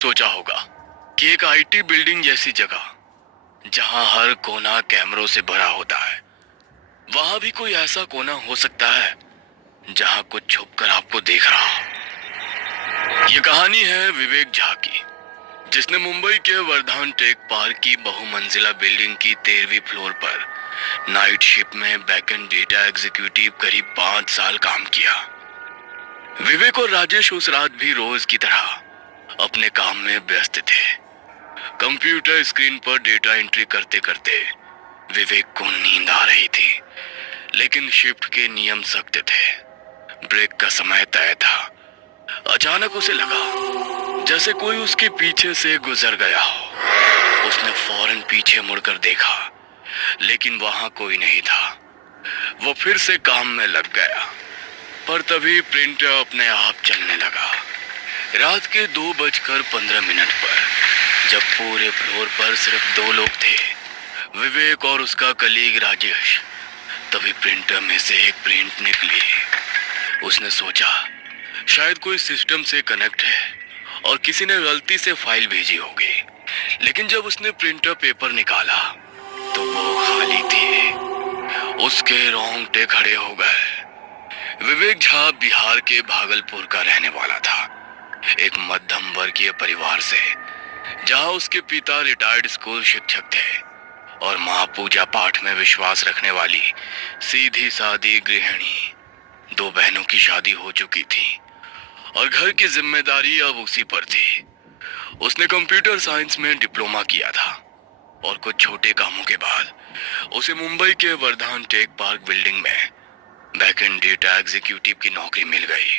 सोचा होगा कि एक आईटी बिल्डिंग जैसी जगह जहां हर कोना कैमरों से भरा होता है, वहां भी कोई ऐसा कोना हो सकता है जहां कुछ छुपकर आपको देख रहा हो। ये कहानी है विवेक झा की, जिसने मुंबई के वर्धान टेक पार्क की बहुमंजिला बिल्डिंग की 13वीं फ्लोर पर नाइट शिफ्ट में बैकएंड डेटा एग्जीक्यूटिव करीब 5 साल काम किया। विवेक और राजेश उस रात भी रोज की तरह अपने काम में व्यस्त थे। कंप्यूटर स्क्रीन पर डेटा एंट्री करते करते विवेक को नींद आ रही थी, लेकिन शिफ्ट के नियम सख्त थे। ब्रेक का समय तय था। अचानक उसे लगा जैसे कोई उसके पीछे से गुजर गया हो। उसने फौरन पीछे मुड़कर देखा, लेकिन वहां कोई नहीं था। वो फिर से काम में लग गया, पर तभी प्रिंटर अपने आप चलने लगा। रात के 2:15 पर जब पूरे फ्लोर पर सिर्फ 2 लोग थे, विवेक और उसका कलीग राजेश, तभी प्रिंटर में से एक प्रिंट निकली। उसने सोचा शायद कोई सिस्टम से कनेक्ट है और किसी ने गलती से फाइल भेजी होगी। लेकिन जब उसने प्रिंटर पेपर निकाला तो वो खाली थी। उसके रोंगटे खड़े हो गए। विवेक झा बिहार के भागलपुर का रहने वाला था, एक मध्यम वर्गीय परिवार से, जहां उसके पिता रिटायर्ड स्कूल शिक्षक थे और मां पूजा पाठ में विश्वास रखने वाली सीधी सादी गृहिणी। 2 बहनों की शादी हो चुकी थी और घर की जिम्मेदारी अब उसी पर थी। उसने कंप्यूटर साइंस में डिप्लोमा किया था और कुछ छोटे कामों के बाद उसे मुंबई के वर्धान टेक पार्क बिल्डिंग में बैकएंड डेटा एग्जीक्यूटिव की नौकरी मिल गई।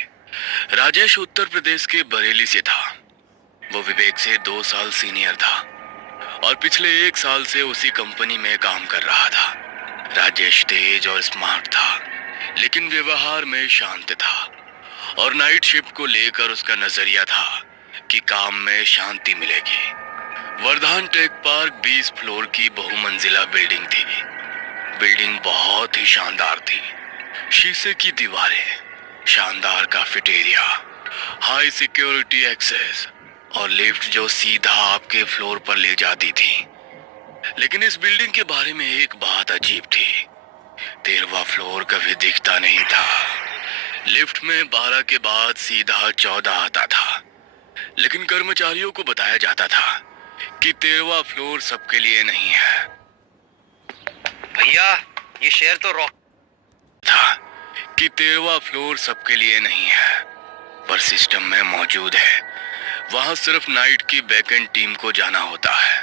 राजेश उत्तर प्रदेश के बरेली से था। वो विवेक से 2 साल सीनियर था और पिछले 1 साल से उसी कंपनी में काम कर रहा था। राजेश तेज और स्मार्ट था, लेकिन व्यवहार में शांत था और नाइट शिफ्ट को लेकर उसका नजरिया था कि काम में शांति मिलेगी। वर्धान टेक पार्क 20 फ्लोर की बहुमंजिला बिल्डिंग थी। बिल्डिंग बहुत ही शानदार थी। शीशे की दीवारें, शानदार कैफेटेरिया, हाई सिक्योरिटी एक्सेस और लिफ्ट जो सीधा आपके फ्लोर पर ले जाती थी। लेकिन इस बिल्डिंग के बारे में एक बात अजीब थी। 13वां फ्लोर कभी दिखता नहीं था। लिफ्ट में 12 के बाद सीधा 14 आता था, लेकिन कर्मचारियों को बताया जाता था कि 13वां फ्लोर सबके लिए नहीं है। भैया, ये शेर तो रॉक था कि 13वां फ्लोर सबके लिए नहीं है, पर सिस्टम में मौजूद है। वहां सिर्फ नाइट की बैकएंड टीम को जाना होता है।